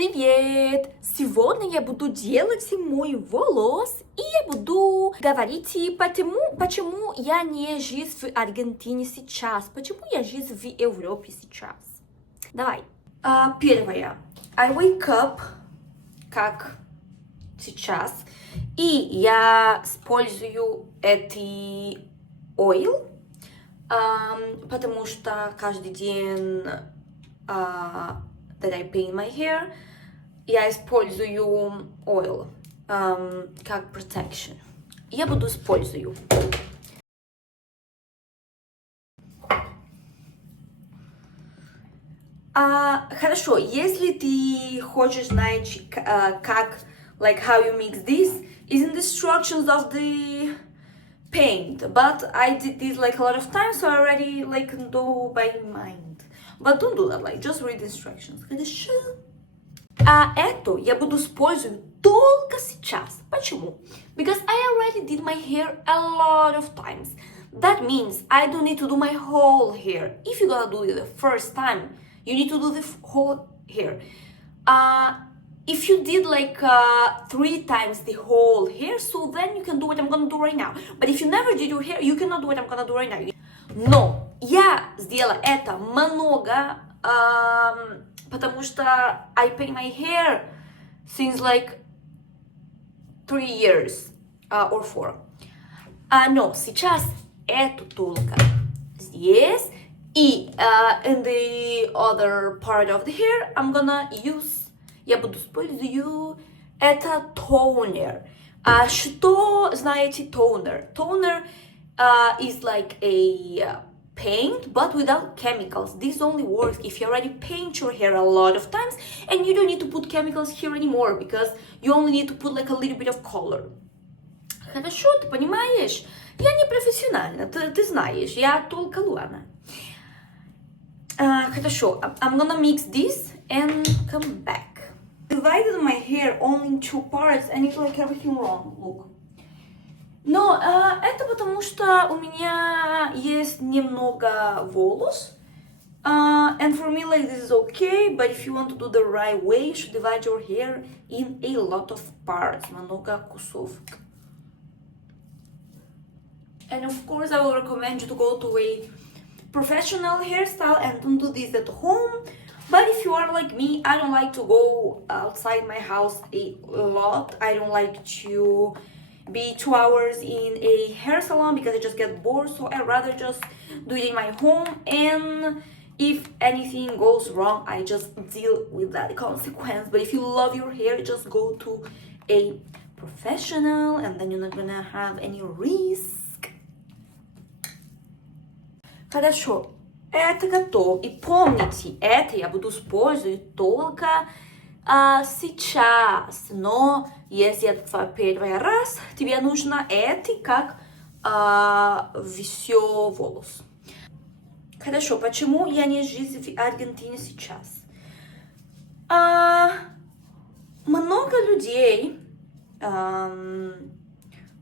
Привет! Сегодня я буду делать мой волос и я буду говорить, почему я не живу в Аргентине сейчас, почему я живу в Европе сейчас. Давай. Первое. I wake up, как сейчас, и я использую этот oil, потому что каждый день that I paint my hair, я использую oil как protection. Я буду использую. Хорошо, если ты хочешь знать, как, like how you mix this, is in the instructions of the paint, but I did this like a lot of times, so I already like know by mind. But don't do that, like just read the instructions. Хорошо? Это я буду использовать только сейчас. Почему? Because I already did my hair a lot of times. That means I don't need to do my whole hair. If you're gonna do it the first time, you need to do the whole hair. If you did like 3 times the whole hair, so then you can do what I'm gonna do right now. But if you never did your hair, you cannot do what I'm gonna do right now. Но я сделала это много, потому что I paint my hair since like 3 years or 4. Но сейчас это только здесь. И in the other part of the hair, I'm gonna use, я буду использовать это toner. Что знаете toner? Toner is like a paint, but without chemicals. This only works if you already paint your hair a lot of times and you don't need to put chemicals here anymore because you only need to put like a little bit of color. Хорошо, ты понимаешь? Я не профессиональна, ты знаешь, я только Луана. Хорошо, I'm gonna mix this and come back. I divided my hair only in 2 parts and it's like everything wrong, look. Но это потому что у меня есть немного волос. And for me like this is okay, but if you want to do the right way, you should divide your hair in a lot of parts, много кусов. And of course I will recommend you to go to a professional hairstyle and don't do this at home. But if you are like me, I don't like to go outside my house a lot. I don't like to be 2 hours in a hair salon because I just get bored, so I'd rather just do it in my home, and if anything goes wrong, I just deal with that consequence. But if you love your hair, just go to a professional and then you're not gonna have any risk. Хорошо, это готово. И помните, это я буду использовать только сейчас, но если это твой первый раз, тебе нужно это как все волос. Хорошо, почему я не живу в Аргентине сейчас? Много людей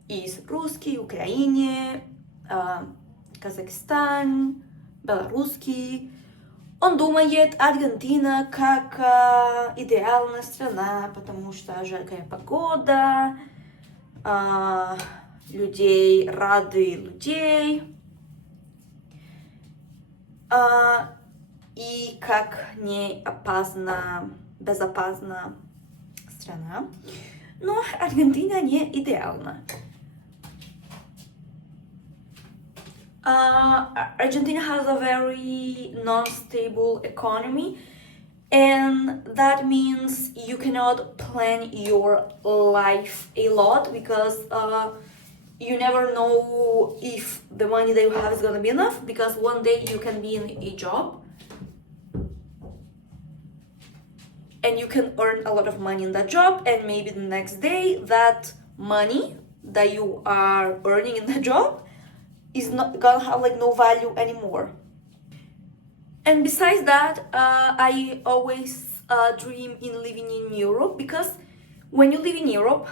из России, Украины, Казахстан, белорусский. Он думает, Аргентина как идеальная страна, потому что жаркая погода, людей, рады людей, и как не опасна, безопасна страна. Но Аргентина не идеальна. Argentina has a very non-stable economy, and that means you cannot plan your life a lot because you never know if the money that you have is gonna be enough, because one day you can be in a job and you can earn a lot of money in that job, and maybe the next day that money that you are earning in the job is not gonna have like no value anymore. And besides that, I always dream in living in Europe, because when you live in Europe,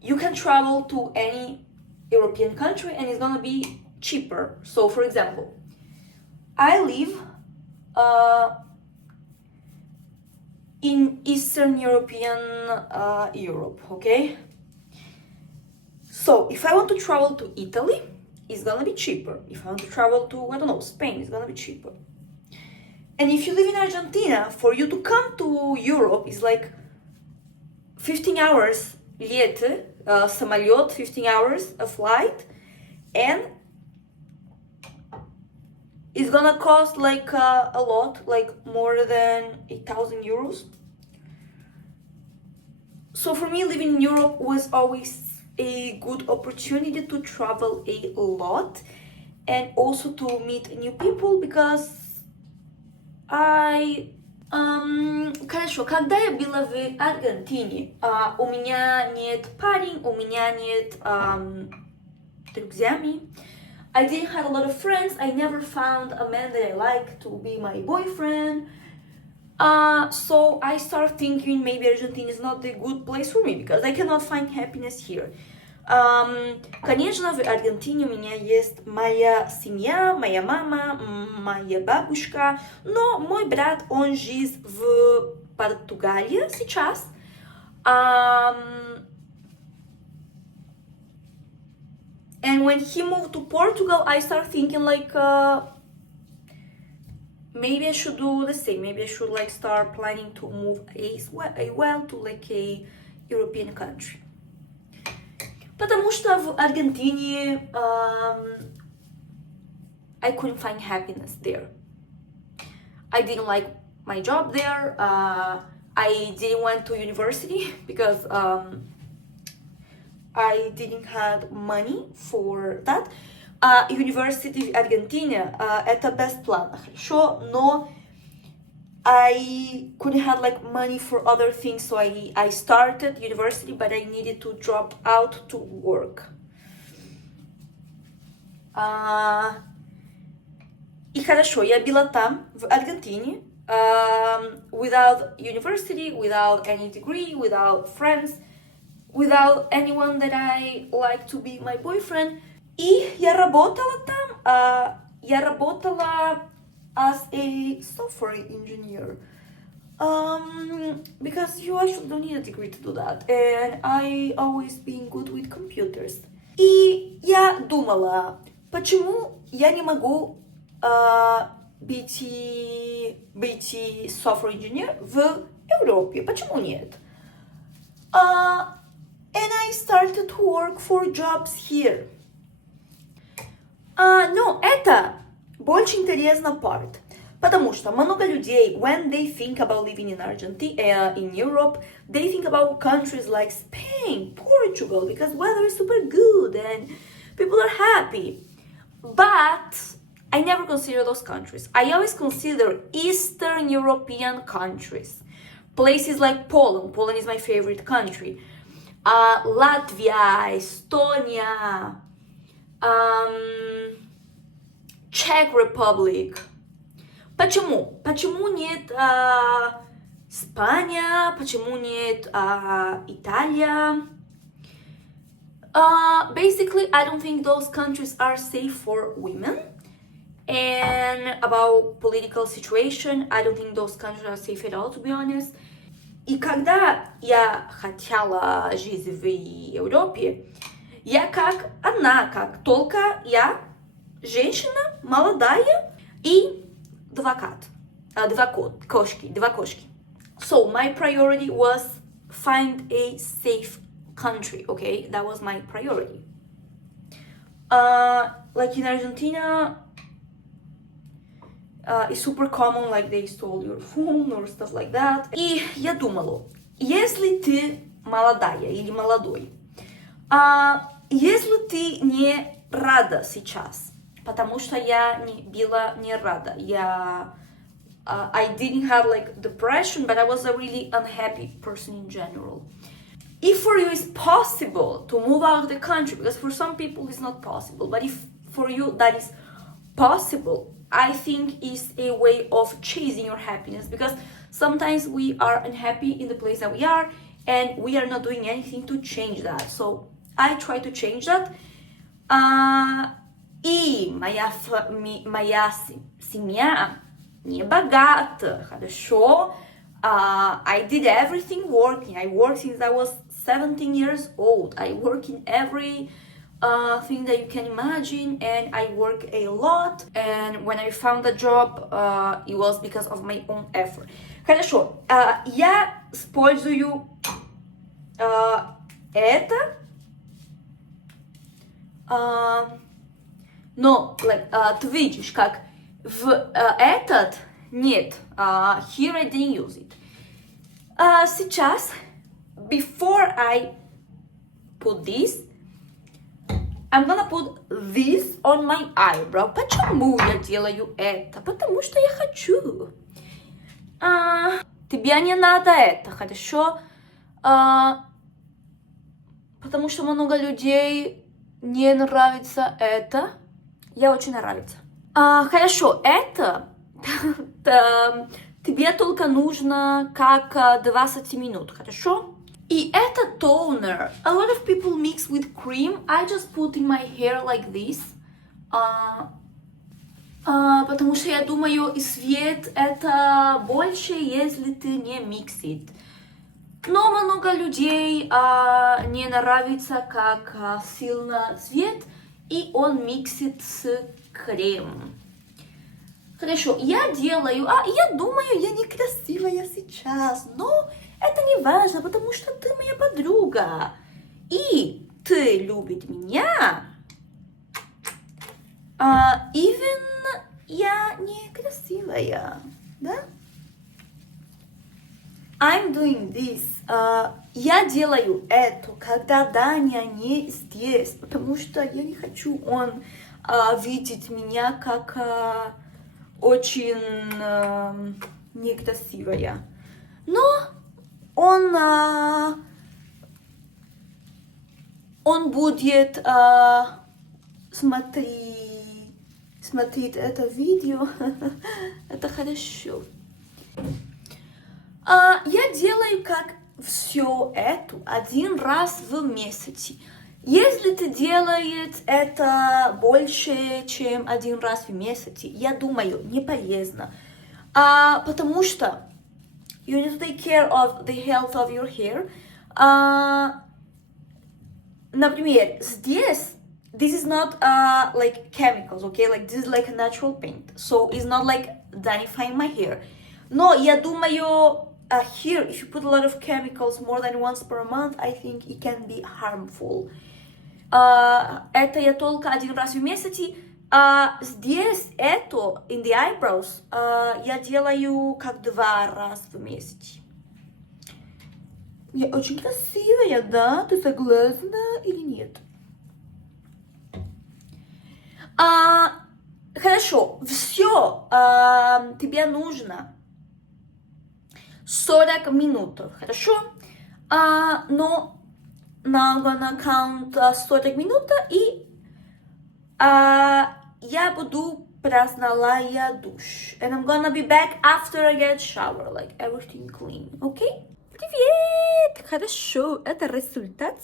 you can travel to any European country and it's gonna be cheaper. So for example, I live in Eastern European Europe, okay? So if I want to travel to Italy, it's gonna be cheaper. If I want to travel to, I don't know, Spain, it's gonna be cheaper. And if you live in Argentina, for you to come to Europe is like 15 hours леты, самолет, 15 hours, a flight, and it's gonna cost like a lot, like more than 8,000 euros. So for me, living in Europe was always a good opportunity to travel a lot and also to meet new people, because Хорошо, когда я была в Аргентине, у меня нет парень, у меня нет друзьями. I didn't have a lot of friends. I never found a man that I like to be my boyfriend. So I started thinking maybe Argentina is not a good place for me because I cannot find happiness here. Конечно, в Аргентине у меня есть моя семья, моя мама, моя бабушка, но мой брат, он живет в Португалии сейчас. And when he moved to Portugal, I started thinking like, maybe I should do the same. Maybe I should like start planning to move as well to like a European country. Потому что в Аргентине I couldn't find happiness there. I didn't like my job there. I didn't went to university because I didn't have money for that. University в Аргентине это бесплатно, хорошо, но I couldn't have like money for other things, so I started university, but I needed to drop out to work. И хорошо, я была там, в Аргентине, without university, without any degree, without friends, without anyone that I like to be my boyfriend. И я работала там, я работала as a software engineer, because you actually don't need a degree to do that, and I always been good with computers. И я думала, почему я не могу быть software engineer в Европе, почему нет? And I started to work for jobs here. Но это больше интересный part, потому что много людей, when they think about living in Argentina, in Europe, they think about countries like Spain, Portugal, because weather is super good and people are happy. But I never consider those countries. I always consider Eastern European countries. Places like Poland. Poland is my favorite country. Latvia, Estonia, Czech Republic. Почему? Почему нет Испания? Почему нет Италия? Basically, I don't think those countries are safe for women. And about political situation, I don't think those countries are safe at all, to be honest. И когда я хотела жить в Европе, я как одна, как только я женщина, молодая и два кошки. So my priority was find a safe country, okay? That was my priority. Like in Argentina, it's super common, like they stole your phone or stuff like that. И я думала, если ты молодая или молодой, если ты не рада сейчас, потому что я была не рада, I didn't have like depression, but I was a really unhappy person in general. If for you it's possible to move out of the country, because for some people it's not possible, but if for you that is possible, I think is a way of chasing your happiness, because sometimes we are unhappy in the place that we are and we are not doing anything to change that. So I try to change that. И моя семья не богата, хорошо. I did everything working. I worked since I was 17 years old. I work in every thing that you can imagine, and I work a lot. And when I found a job, it was because of my own effort. Хорошо, я использую это, но ты видишь, как в этот нет, here I didn't use it. Сейчас, before I put this, I'm gonna put this on my eyebrow. Почему я делаю это? Потому что я хочу. Тебе не надо это, хорошо? Потому что много людей не нравится это. Я очень нравится. Хорошо, это тебе только нужно как 20 минут, хорошо? И это тонер. A lot of people mix with cream. I just put in my hair like this. Потому что я думаю, и свет это больше, если ты не миксит. Но много людей не нравится, как сильно цвет, и он миксит с кремом. Хорошо, я делаю, я думаю, я некрасивая сейчас, но это не важно, потому что ты моя подруга, и ты любишь меня, even я некрасивая, да? I'm doing this. Я делаю это, когда Даня не здесь, потому что я не хочу он видеть меня как очень некрасивая. Но он будет смотреть это видео. Это хорошо. Я делаю как все это один раз в месяц. Если ты делаешь это больше, чем один раз в месяц, я думаю, не полезно. Потому что you need to take care of the health of your hair. Например, здесь this is not like chemicals, okay? Like this is like a natural paint, so it's not like danifying my hair. Но я думаю, here, if you put a lot of chemicals more than once per month, I think it can be harmful. Это я только один раз в месяц. Здесь это, in the eyebrows, я делаю как 2 раза в месяц. Я очень красивая, да? Ты согласна или нет? Хорошо, все, тебе нужно 40 минут, хорошо? Но I'm gonna count 40 минут, и я буду праздновать душ. And I'm gonna be back after I get shower, like everything clean, okay? Привет! Хорошо, это результат.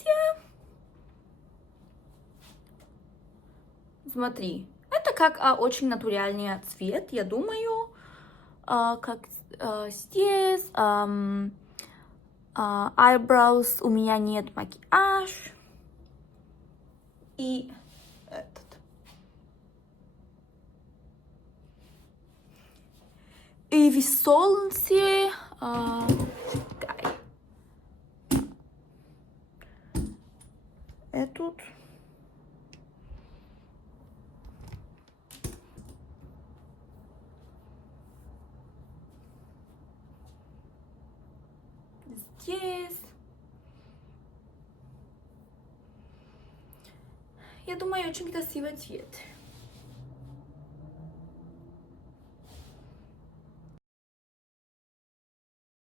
Смотри, это как очень натуральный цвет, я думаю, как здесь, eyebrows, у меня нет макияж, и этот. И в солнце, этот. Здесь. Я думаю, очень красивый цвет.